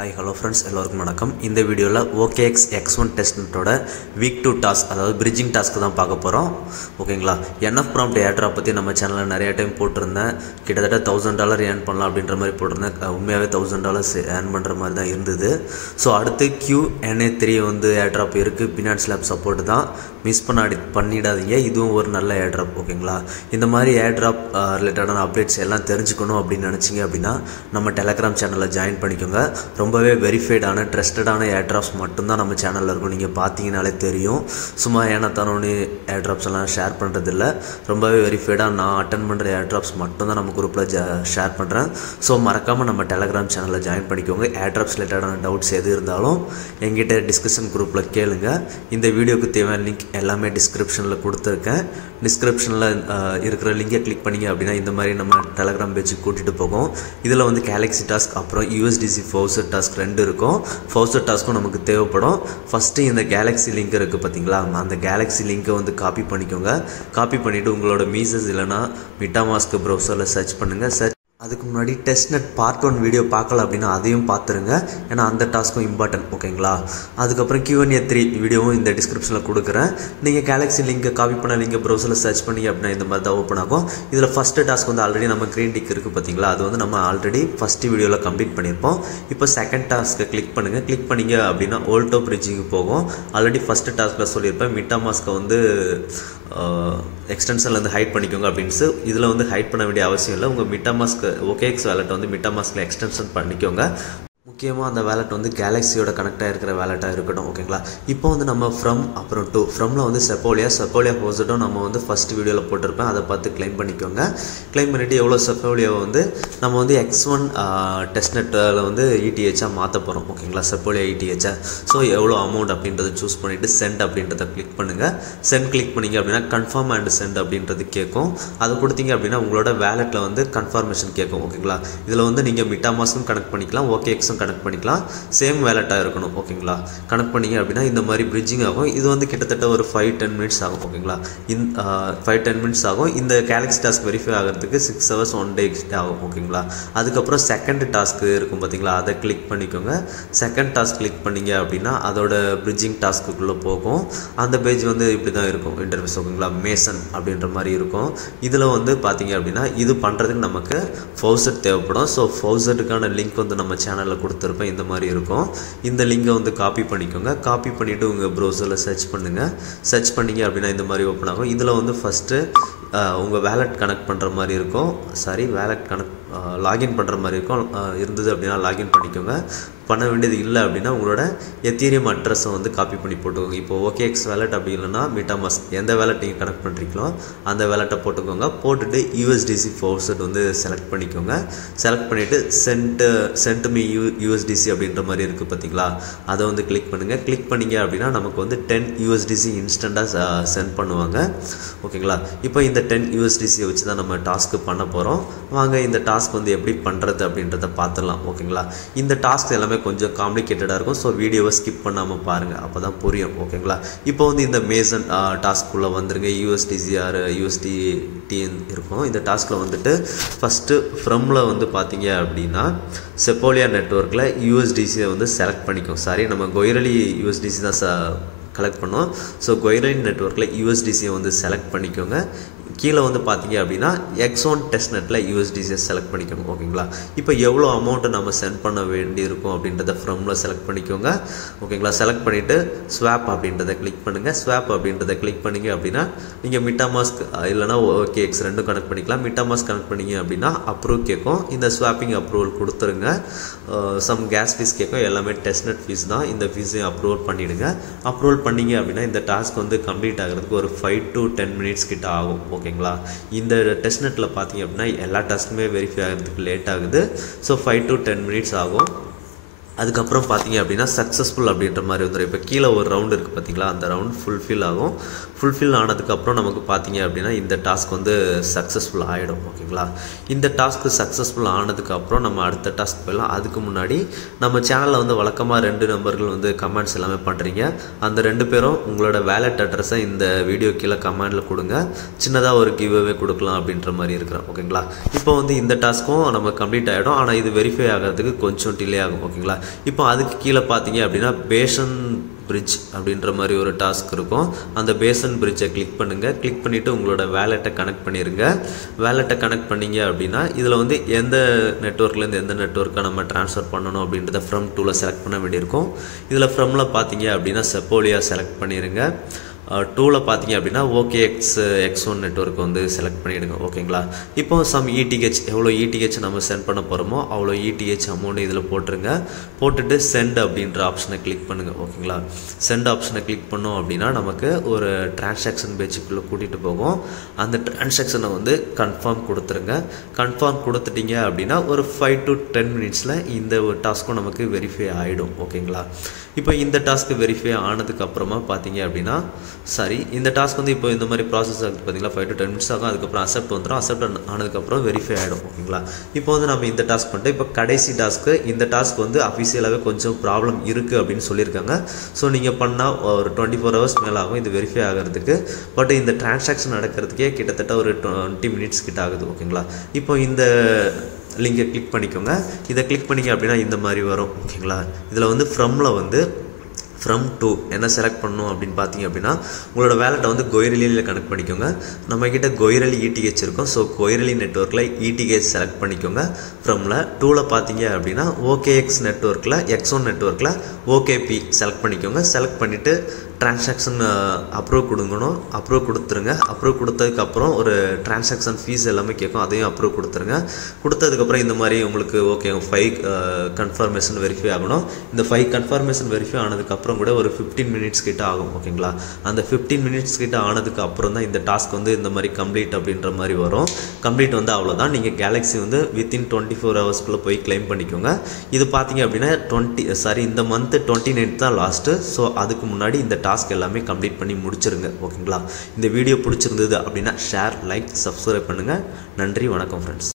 Hi hello friends, எல்லோருக்கும் வணக்கம். இந்த வீடியோவில் OKX X1 டெஸ்ட்நெட்டோட வீக் 2 டாஸ்க், அதாவது பிரிட்ஜிங் டாஸ்க்கு தான் பார்க்க போகிறோம். ஓகேங்களா? என்எஃப் ப்ராம்ப்ட் ஏர்ட்ராப் பற்றி நம்ம சேனலில் நிறைய டைம் போட்டிருந்தேன். கிட்டத்தட்ட $1000 ஏர்ன் பண்ணலாம் அப்படின்ற மாதிரி போட்டிருந்தேன். உண்மையாகவே $1000 ஏர்ன் பண்ணுற மாதிரி தான் இருந்தது. ஸோ அடுத்து QNA3 வந்து ஏர்ட்ராப் இருக்குது. பினான்ஸ் லேப் சப்போர்ட் தான், மிஸ் பண்ணிடாதீங்க. இதுவும் ஒரு நல்ல ஏர்ட்ராப். ஓகேங்களா? இந்த மாதிரி ஏர்ட்ராப் ரிலேட்டடான அப்டேட்ஸ் எல்லாம் தெரிஞ்சுக்கணும் அப்படின்னு நினச்சிங்க அப்படின்னா நம்ம டெலகிராம் சேனலில் ஜாயின் பண்ணிக்கோங்க. ரொம்பவே வெரிஃபைடான ட்ரஸ்டடான ஏர்ட்ராப்ஸ் மட்டும்தான் நம்ம சேனலில் இருக்கும். நீங்கள் பார்த்தீங்கனாலே தெரியும். சும்மா ஏனத்தானோன்னு ஏர்ட்ராப்ஸ் எல்லாம் ஷேர் பண்ணுறதில்ல. ரொம்பவே வெரிஃபைடாக நான் அட்டன் பண்ணுற ஏர்ட்ராப்ஸ் மட்டும்தான் நம்ம குரூப்பில் ஷேர் பண்ணுறேன். ஸோ மறக்காமல் நம்ம டெலகிராம் சேனலில் ஜாயின் பண்ணிக்கோங்க. ஏர்ட்ராப்ஸ் ரிலேட்டடான டவுட்ஸ் எது இருந்தாலும் எங்கிட்ட டிஸ்கஷன் குரூப்பில் கேளுங்க. இந்த வீடியோக்கு தேவையான லிங்க் எல்லாமே டிஸ்கிரிப்ஷனில் கொடுத்துருக்கேன். டிஸ்கிரிப்ஷனில் இருக்கிற லிங்கை கிளிக் பண்ணிங்க அப்படின்னா இந்த மாதிரி நம்ம டெலகிராம் பேஜுக்கு கூட்டிகிட்டு போகும். இதில் வந்து கேலக்ஸி டாஸ்க் அப்புறம் USDC ஃபவுசர் டாஸ்க் 2 இருக்கும். ஃபவுசர் டாஸ்க்கும் நமக்கு தேவைப்படும். ஃபஸ்ட்டு இந்த கேலக்ஸி லிங்க் இருக்குது பார்த்தீங்களா, அந்த கேலக்ஸி லிங்க்கை வந்து காப்பி பண்ணிக்கோங்க. காப்பி பண்ணிவிட்டு உங்களோட மீசஸ் இல்லைனா மிட்டாமாஸ்க் ப்ரௌசரில் சர்ச் பண்ணுங்கள். அதுக்கு முன்னாடி டெஸ்ட்நெட் பார்ட் 1 வீடியோ பார்க்கல அப்படின்னா அதையும் பார்த்துருங்க. ஏன்னா அந்த டாஸ்க்கும் இம்பார்ட்டன்ட். ஓகேங்களா? அதுக்கப்புறம் QNA3 வீடியோவும் இந்த டிஸ்கிரிப்ஷனில் கொடுக்குறேன். நீங்கள் கேலக்ஸி லிங்கை காப்பி பண்ண லிங்கை ப்ரௌசரில் சர்ச் பண்ணி அப்படின்னா இந்த மாதிரி தான் ஓப்பன் ஆகும். இதில் ஃபஸ்ட்டு டாஸ்க் வந்து ஆல்ரெடி நம்ம க்ரீன் டிக் இருக்குது பார்த்தீங்களா, அது வந்து நம்ம ஆல்ரெடி ஃபஸ்ட்டு வீடியோவில் கம்ப்ளீட் பண்ணியிருப்போம். இப்போ செகண்ட் டாஸ்க்கை கிளிக் பண்ணுங்கள். கிளிக் பண்ணிங்க அப்படின்னா ஓல்டோ பிரிட்ஜிங்கு போகும். ஆல்ரெடி ஃபஸ்ட்டு டாஸ்க்கில் சொல்லியிருப்பேன் மிட்டாமாஸ்க்கை வந்து எக்ஸ்டென்ஷன்லேருந்து ஹைட் பண்ணிக்கோங்க அப்படின்னு. இதில் வந்து ஹைட் பண்ண வேண்டிய அவசியம் இல்லை. உங்கள் மிட்டாமாஸ்க் OKX வேலெட்டை வந்து மிட்டாமாஸ்கில் எக்ஸ்டென்ஷன் பண்ணிக்கோங்க. முக்கியமாக அந்த வேலெட் வந்து கேலக்ஸியோட கனெக்டாக இருக்கிற வேலெட்டாக இருக்கட்டும். ஓகேங்களா? இப்போ வந்து நம்ம ஃப்ரம் அப்புறம் டூ ஃப்ரமில் வந்து செப்போலியா ஹோஸ்ட்டும் நம்ம வந்து ஃபஸ்ட் வீடியோவில் போட்டிருப்பேன். அதை பார்த்து கிளைம் பண்ணிக்கோங்க. கிளைம் பண்ணிவிட்டு எவ்வளோ செப்போலியாவை வந்து நம்ம வந்து X1 டெஸ்ட்நெட்டில் வந்து ETH மாற்ற போகிறோம். ஓகேங்களா? செப்போலியா ETH. ஸோ எவ்வளோ அமௌண்ட் அப்படின்றத சூஸ் பண்ணிவிட்டு சென்ட் அப்படின்றத கிளிக் பண்ணுங்கள். சென்ட் கிளிக் பண்ணிங்க அப்படின்னா கன்ஃபார்ம் அண்ட் சென்ட் அப்படின்றது கேட்கும். அதை கொடுத்தீங்க அப்படின்னா உங்களோட வேலெட்டில் வந்து கன்ஃபர்மேஷன் கேட்கும். ஓகேங்களா? இதில் வந்து நீங்கள் மிட்டாமாஸ்க்கும் கனெக்ட் பண்ணிக்கலாம், OKXம் கனெக்ட் பண்ணிக்கலாம். சேம் வேலெட்டாக இருக்கணும். ஓகேங்களா? கனெக்ட் பண்ணிங்க அப்படின்னா இந்த மாதிரி பிரிட்ஜிங் ஆகும். இது வந்து கிட்டத்தட்ட ஒரு 5-10 மினிட்ஸ் ஆகும். ஓகேங்களா? 5-10 மினிட்ஸ் ஆகும். இந்த கேலக்ஸி டாஸ்க் வெரிஃபை ஆகிறதுக்கு 6 hours 1 day ஆகும். ஓகேங்களா? அதுக்கப்புறம் செகண்ட் டாஸ்க்கு இருக்கும் பார்த்தீங்களா, அதை கிளிக் பண்ணிக்கோங்க. செகண்ட் டாஸ்க் கிளிக் பண்ணிங்க அப்படின்னா அதோட பிரிட்ஜிங் டாஸ்க்குள்ளே போகும். அந்த பேஜ் வந்து இப்படி தான் இருக்கும் இன்டர்ஃபேஸ். ஓகேங்களா? மேசன் அப்படின்ற மாதிரி இருக்கும். இதில் வந்து பார்த்தீங்க அப்படின்னா இது பண்ணுறதுக்கு நமக்கு ஃபவுசர் தேவைப்படும். ஸோ ஃபவுசருக்கான லிங்க் வந்து நம்ம சேனலில் கொடுத்துருப்பேன். இந்த மாதிரி இருக்கும். இந்த லிங்கை வந்து காப்பி பண்ணிக்கோங்க. காப்பி பண்ணிவிட்டு உங்கள் ப்ரௌசரில் சர்ச் பண்ணுங்கள். சர்ச் பண்ணிங்க அப்படின்னா இந்த மாதிரி ஓப்பன் ஆகும். இதில் வந்து ஃபஸ்ட்டு உங்கள் வேலெட் கனெக்ட் பண்ணுற மாதிரி இருக்கும். லாகின் பண்ணுற மாதிரி இருக்கும். இருந்தது அப்படின்னா லாகின் பண்ணிக்கோங்க. பண்ண வேண்டியது இல்லை அப்படின்னா உங்களோட எத்தீரியம் அட்ரஸை வந்து காப்பி பண்ணி போட்டுக்கோங்க. இப்போ OKX வேலெட் அப்படி இல்லைன்னா மிட்டாமாஸ்க் எந்த வேலெட் நீங்கள் கனெக்ட் பண்ணுறீங்களோ அந்த வேலெட்டை போட்டுக்கோங்க. போட்டுட்டு USDC ஃபவுசர் வந்து செலக்ட் பண்ணிக்கோங்க. செலக்ட் பண்ணிவிட்டு சென்ட் மீ USDC அப்படின்ற மாதிரி இருக்குது பார்த்தீங்களா, அதை வந்து கிளிக் பண்ணுங்கள். கிளிக் பண்ணிங்க அப்படின்னா நமக்கு வந்து 10 USDC இன்ஸ்டண்ட்டாக சென்ட் பண்ணுவாங்க. ஓகேங்களா? இப்போ இந்த 10 USDC வச்சு தான் நம்ம டாஸ்க்கு பண்ண போகிறோம். வாங்க இந்த டாஸ்க் வந்து எப்படி பண்ணுறது அப்படின்றத பார்த்துடலாம். ஓகேங்களா? இந்த டாஸ்க் எல்லாமே கொஞ்சம் காம்ப்ளிகேட்டடாக இருக்கும். ஸோ வீடியோவை ஸ்கிப் பண்ணாமல் பாருங்கள், அப்போ தான் புரியும். ஓகேங்களா? இப்போ வந்து இந்த மேசன் டாஸ்க்குள்ளே வந்துருங்க. USDC ஆர் USDT இருக்கும். இந்த டாஸ்கில் வந்துட்டு ஃபஸ்ட்டு ஃப்ரமில் வந்து பார்த்தீங்க அப்படின்னா செப்போலியா நெட்வொர்க்கில் USDCயை வந்து செலக்ட் பண்ணிக்கும். நம்ம கொய்ரலி USDC தான் கலெக்ட் பண்ணோம். ஸோ கொய்ரலி நெட்வொர்க்கில் USDCயை வந்து செலக்ட் பண்ணிக்கோங்க. கீழே வந்து பார்த்தீங்க அப்படின்னா X1 டெஸ்ட்நெட்டில் USDCயை செலக்ட் பண்ணிக்கோங்க. ஓகேங்களா? இப்போ எவ்வளோ அமௌண்ட்டு நம்ம சென்ட் பண்ண வேண்டி இருக்கும் அப்படின்றத ஃப்ரமில் செலக்ட் பண்ணிக்கோங்க. ஓகேங்களா? செலக்ட் பண்ணிவிட்டு ஸ்வாப் அப்படின்றத கிளிக் பண்ணுங்கள். ஸ்வாப் அப்படின்றத கிளிக் பண்ணிங்க அப்படின்னா நீங்கள் மிட்டாமாஸ்க் இல்லைனா OKX ரெண்டும் கனெக்ட் பண்ணிக்கலாம். மிட்டாமாஸ்க் கனெக்ட் பண்ணிங்க அப்படின்னா அப்ரூவ் கேட்கும். இந்த ஸ்வாப்பிங் அப்ரூவல் கொடுத்துருங்க. சம் கேஸ் ஃபீஸ் கேட்கும். எல்லாமே டெஸ்ட்நெட் ஃபீஸ் தான். இந்த ஃபீஸையும் அப்ரூவல் பண்ணிவிடுங்க. அப்ரூவல் பண்ணிங்க அப்படின்னா இந்த டாஸ்க் வந்து கம்ப்ளீட் ஆகிறதுக்கு ஒரு 5 to 10 minutes கிட்ட ஆகும். ஓகேங்களா? இந்த டெஸ்ட்நெட்டில் பார்த்தீங்க அப்படின்னா எல்லா டாஸ்க்குமே வெரிஃபை ஆகிறதுக்கு லேட் ஆகுது. ஸோ 5 to 10 minutes ஆகும். அதுக்கப்புறம் பார்த்தீங்க அப்படின்னா சக்ஸஸ்ஃபுல் அப்படின்ற மாதிரி வந்துடும். இப்போ கீழே ஒரு ரவுண்ட் இருக்குது பார்த்தீங்களா, அந்த ரவுண்ட் ஃபுல்ஃபில் ஆகும். ஃபுல்ஃபில் ஆனதுக்கப்புறம் நமக்கு பார்த்தீங்க அப்படின்னா இந்த டாஸ்க் வந்து சக்ஸஸ்ஃபுல் ஆகிடும். ஓகேங்களா? இந்த டாஸ்க்கு சக்ஸஸ்ஃபுல் ஆனதுக்கப்புறம் நம்ம அடுத்த டாஸ்க் போயிடலாம். அதுக்கு முன்னாடி நம்ம சேனலில் வந்து வழக்கமாக 2 நம்பர்கள் வந்து கமெண்ட்ஸ் எல்லாமே பண்ணுறீங்க. அந்த 2 பேரும் உங்களோட வேலெட் அட்ரஸை இந்த வீடியோ கீழே கமெண்டில் கொடுங்க. சின்னதாக ஒரு கிவ்அவே கொடுக்கலாம் அப்படின்ற மாதிரி இருக்கிறோம். ஓகேங்களா? இப்போ வந்து இந்த டாஸ்க்கும் நம்ம கம்ப்ளீட் ஆகிடும். ஆனால் இது வெரிஃபை ஆகிறதுக்கு கொஞ்சம் டிலே ஆகும். ஓகேங்களா? இப்போ அதுக்கு கீழே பார்த்தீங்க அப்படின்னா பேஷன் பிரிட்ஜ் அப்படின்ற மாதிரி ஒரு டாஸ்க் இருக்கும். அந்த பேசன் பிரிட்ஜை கிளிக் பண்ணுங்கள். கிளிக் பண்ணிவிட்டு உங்களோட வேலெட்டை கனெக்ட் பண்ணிடுங்க. வேலெட்டை கனெக்ட் பண்ணிங்க அப்படின்னா இதில் வந்து எந்த நெட்வொர்க்லேருந்து எந்த நெட்வொர்க்கை நம்ம ட்ரான்ஸ்ஃபர் பண்ணணும் அப்படின்றத ஃப்ரம் டூவில் செலக்ட் பண்ண வேண்டியிருக்கும். இதில் ஃப்ரமில் பார்த்தீங்க அப்படின்னா செப்போலியா செலக்ட் பண்ணிடுங்க. டூவில் பார்த்தீங்க அப்படின்னா OKX X1 நெட்வொர்க் வந்து செலக்ட் பண்ணிவிடுங்க. ஓகேங்களா? இப்போ சம் ETH எவ்வளோ ETH நம்ம சென்ட் பண்ண போகிறோமோ அவ்வளோ ETH அமௌண்ட் இதில் போட்டுருங்க. போட்டுட்டு சென்ட் அப்படின்ற ஆப்ஷனை கிளிக் பண்ணுங்கள். ஓகேங்களா? சென்ட் ஆப்ஷனை கிளிக் பண்ணோம் அப்படின்னா நமக்கு ஒரு டிரான்சாக்ஷன் பேஜுக்குள்ளே கூட்டிகிட்டு போகும். அந்த டிரான்சாக்ஷனை வந்து கன்ஃபார்ம் கொடுத்துருங்க. கன்ஃபார்ம் கொடுத்துட்டீங்க அப்படின்னா ஒரு 5 to 10 மினிட்ஸில் இந்த ஒரு டாஸ்க்கும் நமக்கு வெரிஃபை ஆகிடும். ஓகேங்களா? இப்போ இந்த டாஸ்க்கு வெரிஃபை ஆனதுக்கப்புறமா பார்த்தீங்க அப்படின்னா இந்த டாஸ்க் வந்து இப்போ இந்த மாதிரி ப்ராசஸ் ஆகுது பார்த்தீங்களா, 5 to 10 மினிட்ஸ் ஆகும். அதுக்கப்புறம் அக்செப்ட் வந்துடும். அக்செப்ட் ஆனதுக்கப்புறம் வெரிஃபை ஆகிடும். ஓகேங்களா? இப்போ வந்து நம்ம இந்த டாஸ்க் பண்ணிட்டு இப்போ கடைசி டாஸ்க்கு, இந்த டாஸ்க் வந்து அஃபிஷியலாகவே கொஞ்சம் ப்ராப்ளம் இருக்குது அப்படின்னு சொல்லியிருக்காங்க. ஸோ நீங்கள் பண்ணால் ஒரு 24 hours மேலே ஆகும் இது வெரிஃபை ஆகிறதுக்கு. பட் இந்த டிரான்சாக்ஷன் நடக்கிறதுக்கே கிட்டத்தட்ட ஒரு 20 மினிட்ஸ் கிட்ட ஆகுது. ஓகேங்களா? இப்போ இந்த லிங்கை கிளிக் பண்ணிக்கோங்க. இதை கிளிக் பண்ணிங்க அப்படின்னா இந்த மாதிரி வரும். ஓகேங்களா? இதில் வந்து ஃப்ரம் டூ என்ன செலக்ட் பண்ணணும் அப்படின்னு பார்த்தீங்க அப்படின்னா உங்களோட வேலெட்டை வந்து கொய்ரலியில் கனெக்ட் பண்ணிக்கோங்க. நம்மக்கிட்ட கொய்ரலி ETH இருக்கும். ஸோ கொய்ரலி நெட்வொர்க்கில் ETH செலக்ட் பண்ணிக்கோங்க. ஃப்ரமில் டூவில் பார்த்தீங்க அப்படின்னா OKX நெட்வொர்க்கில் X1 நெட்வொர்க்கில் OKP செலக்ட் பண்ணிக்கோங்க. செலக்ட் பண்ணிவிட்டு டிரான்சாக்ஷன் அப்ரூவ் கொடுங்கணும். அப்ரூவ் கொடுத்துருங்க. அப்ரூவ் கொடுத்ததுக்கப்புறம் ஒரு டிரான்சாக்ஷன் ஃபீஸ் எல்லாமே கேட்கும். அதையும் அப்ரூவ் கொடுத்துருங்க. கொடுத்ததுக்கப்புறம் இந்த மாதிரி உங்களுக்கு ஓகே 5 கன்ஃபர்மேஷன் வெரிஃபை ஆகணும். இந்த 5 கன்ஃபர்மேஷன் வெரிஃபை ஆனதுக்கப்புறம் கூட ஒரு 15 மினிட்ஸ் கிட்ட ஆகும். ஓகேங்களா? அந்த 15 மினிட்ஸ் கிட்ட ஆனதுக்கு அப்புறம் தான் இந்த டாஸ்க் வந்து இந்த மாதிரி கம்ப்ளீட் அப்படின்ற மாதிரி வரும். கம்ப்ளீட் வந்து அவ்வளோதான். நீங்கள் கேலக்ஸி வந்து வித்தின் 24 ஹவர்ஸ்க்குள்ளே போய் கிளைம் பண்ணிக்கோங்க. இது பார்த்தீங்க அப்படின்னா இந்த மந்த் 29 தான் லாஸ்ட்டு. ஸோ அதுக்கு முன்னாடி இந்த டாஸ்க் எல்லாமே கம்ப்ளீட் பண்ணி முடிச்சிருங்க. ஓகேங்களா? இந்த வீடியோ பிடிச்சிருந்தது அப்படின்னா ஷேர், லைக், சப்ஸ்கிரைப் பண்ணுங்கள். நன்றி, வணக்கம் ஃப்ரெண்ட்ஸ்.